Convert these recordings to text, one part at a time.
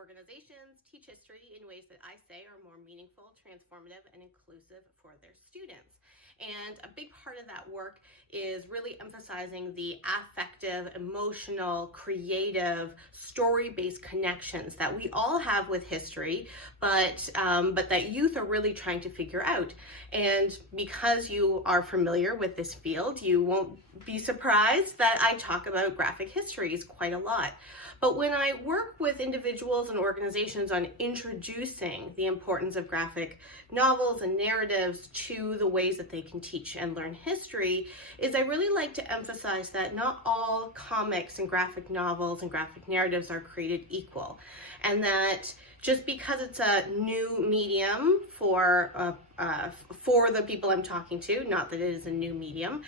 organizations teach history in ways that I say are more meaningful, transformative, and inclusive for their students. And a big part of that work is really emphasizing the affective, emotional, creative, story-based connections that we all have with history, but that youth are really trying to figure out. And because you are familiar with this field, you won't be surprised that I talk about graphic histories quite a lot. But when I work with individuals and organizations on introducing the importance of graphic novels and narratives to the ways that they can teach and learn history, is I really like to emphasize that not all comics and graphic novels and graphic narratives are created equal, and that just because it's a new medium for the people I'm talking to, not that it is a new medium,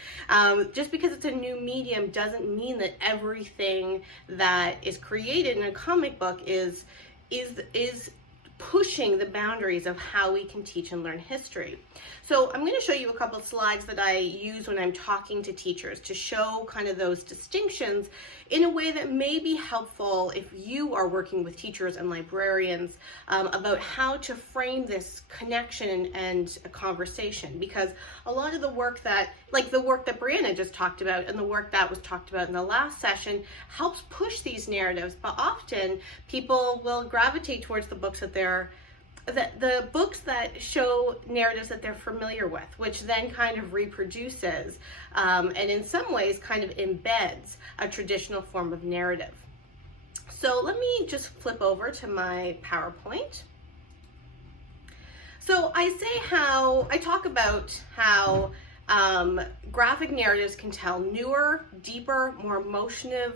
just because it's a new medium doesn't mean that everything that is created in a comic book is pushing the boundaries of how we can teach and learn history. So I'm going to show you a couple of slides that I use when I'm talking to teachers to show kind of those distinctions in a way that may be helpful if you are working with teachers and librarians about how to frame this connection and a conversation. Because a lot of the work that, like the work that Brianna just talked about and the work that was talked about in the last session, helps push these narratives, but often people will gravitate towards the books that the books that show narratives that they're familiar with, which then kind of reproduces and in some ways kind of embeds a traditional form of narrative. So let me just flip over to my PowerPoint. So I talk about how graphic narratives can tell newer, deeper, more emotional,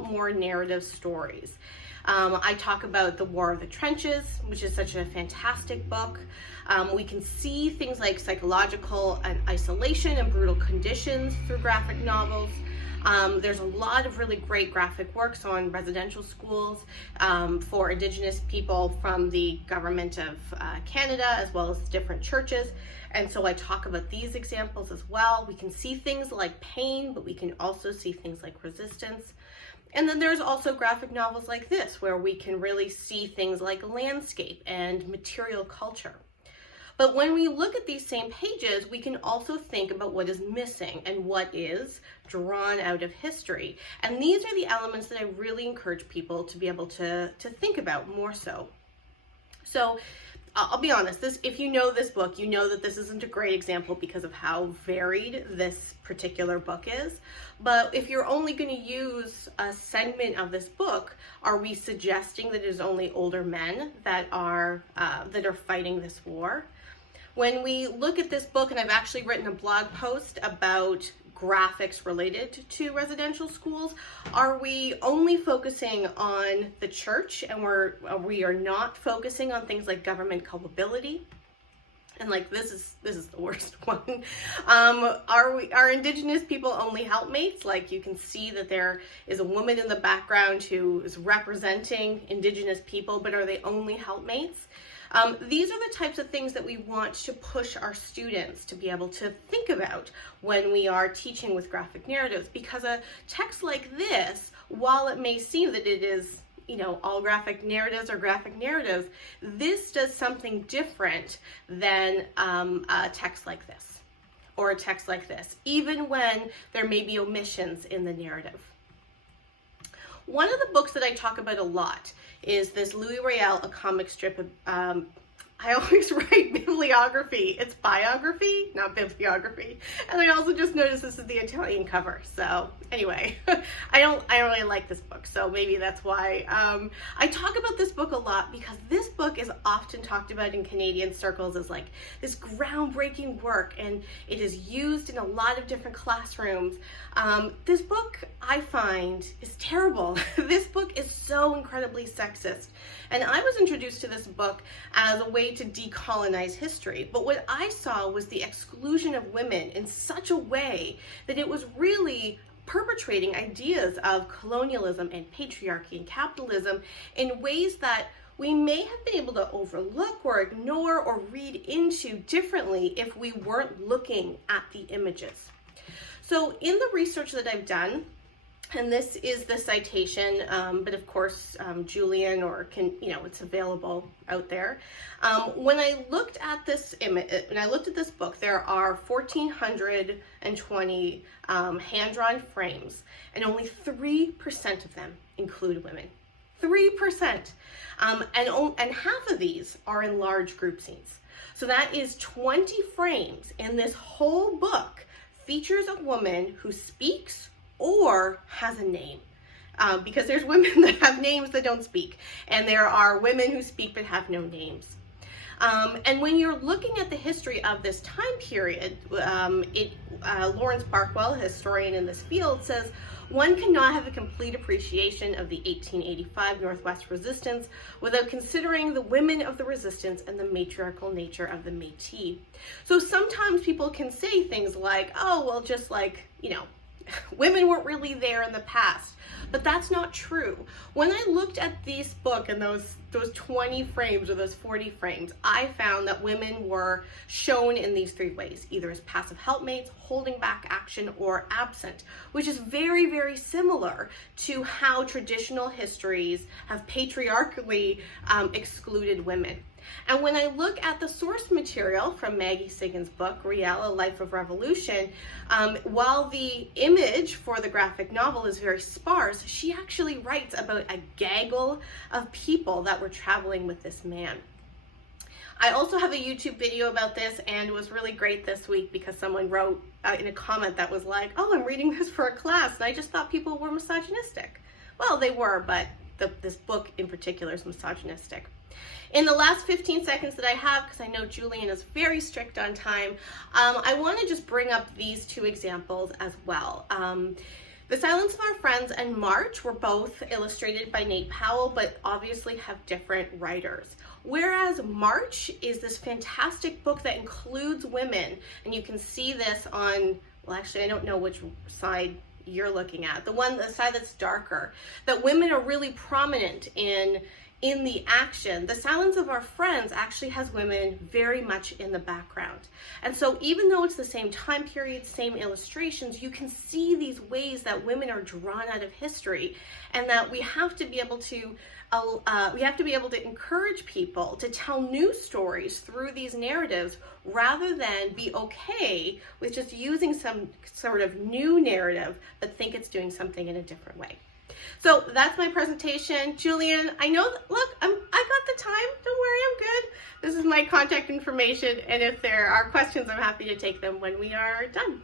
more narrative stories. I talk about The War of the Trenches, which is such a fantastic book. We can see things like psychological and isolation and brutal conditions through graphic novels. There's a lot of really great graphic works on residential schools for Indigenous people from the government of Canada, as well as different churches. And so I talk about these examples as well. We can see things like pain, but we can also see things like resistance. And then there's also graphic novels like this, where we can really see things like landscape and material culture. But when we look at these same pages, we can also think about what is missing and what is drawn out of history. And these are the elements that I really encourage people to be able to think about more so. So I'll be honest, if you know this book, you know that this isn't a great example because of how varied this particular book is. But if you're only going to use a segment of this book, are we suggesting that it is only older men that are fighting this war? When we look at this book, and I've actually written a blog post about graphics related to residential schools, are we only focusing on the church and we are not focusing on things like government culpability? And like this is the worst one. Are Indigenous people only helpmates? Like you can see that there is a woman in the background who is representing Indigenous people, but are they only helpmates? These are the types of things that we want to push our students to be able to think about when we are teaching with graphic narratives, because a text like this, while it may seem that it is, all graphic narratives or graphic narratives, this does something different than a text like this or a text like this, even when there may be omissions in the narrative. One of the books that I talk about a lot is this Louis Royale, a comic strip. I always write bibliography. It's biography, not bibliography. And I also just noticed this is the Italian cover. So anyway, I don't really like this book. So maybe that's why I talk about this book a lot, because this book is often talked about in Canadian circles as like this groundbreaking work, and it is used in a lot of different classrooms. This book, I find, is terrible. This book is so incredibly sexist. And I was introduced to this book as a way to decolonize history. But what I saw was the exclusion of women in such a way that it was really perpetrating ideas of colonialism and patriarchy and capitalism in ways that we may have been able to overlook or ignore or read into differently if we weren't looking at the images. So in the research that I've done, And this is the citation, but of course, Julian, or it's available out there. When I looked at this book, there are 1,420 hand-drawn frames, and only 3% of them include women. 3%, and half of these are in large group scenes. So that is 20 frames in this whole book features a woman who speaks or has a name, because there's women that have names that don't speak, and there are women who speak but have no names. And when you're looking at the history of this time period, Lawrence Barkwell, a historian in this field, says, one cannot have a complete appreciation of the 1885 Northwest resistance without considering the women of the resistance and the matriarchal nature of the Métis. So sometimes people can say things like, oh, well, just like, women weren't really there in the past, but that's not true. When I looked at this book and those 20 frames or those 40 frames, I found that women were shown in these three ways, either as passive helpmates, holding back action, or absent, which is very, very similar to how traditional histories have patriarchally excluded women. And when I look at the source material from Maggie Siggin's book, Riel, A Life of Revolution, while the image for the graphic novel is very sparse, she actually writes about a gaggle of people that were traveling with this man. I also have a YouTube video about this, and it was really great this week because someone wrote in a comment that was like, oh, I'm reading this for a class, and I just thought people were misogynistic. Well, they were, but this book in particular is misogynistic. In the last 15 seconds that I have, because I know Julian is very strict on time, I want to just bring up these two examples as well. The Silence of Our Friends and March were both illustrated by Nate Powell, but obviously have different writers. Whereas March is this fantastic book that includes women, and you can see this on, well, actually, I don't know which side you're looking at, the side that's darker, that women are really prominent in the action. The Silence of Our Friends actually has women very much in the background. And so even though it's the same time period, same illustrations, you can see these ways that women are drawn out of history, and that we have to be able to encourage people to tell new stories through these narratives, rather than be okay with just using some sort of new narrative but think it's doing something in a different way. So that's my presentation. Julian, I know, look, I got the time. Don't worry, I'm good. This is my contact information, and if there are questions, I'm happy to take them when we are done.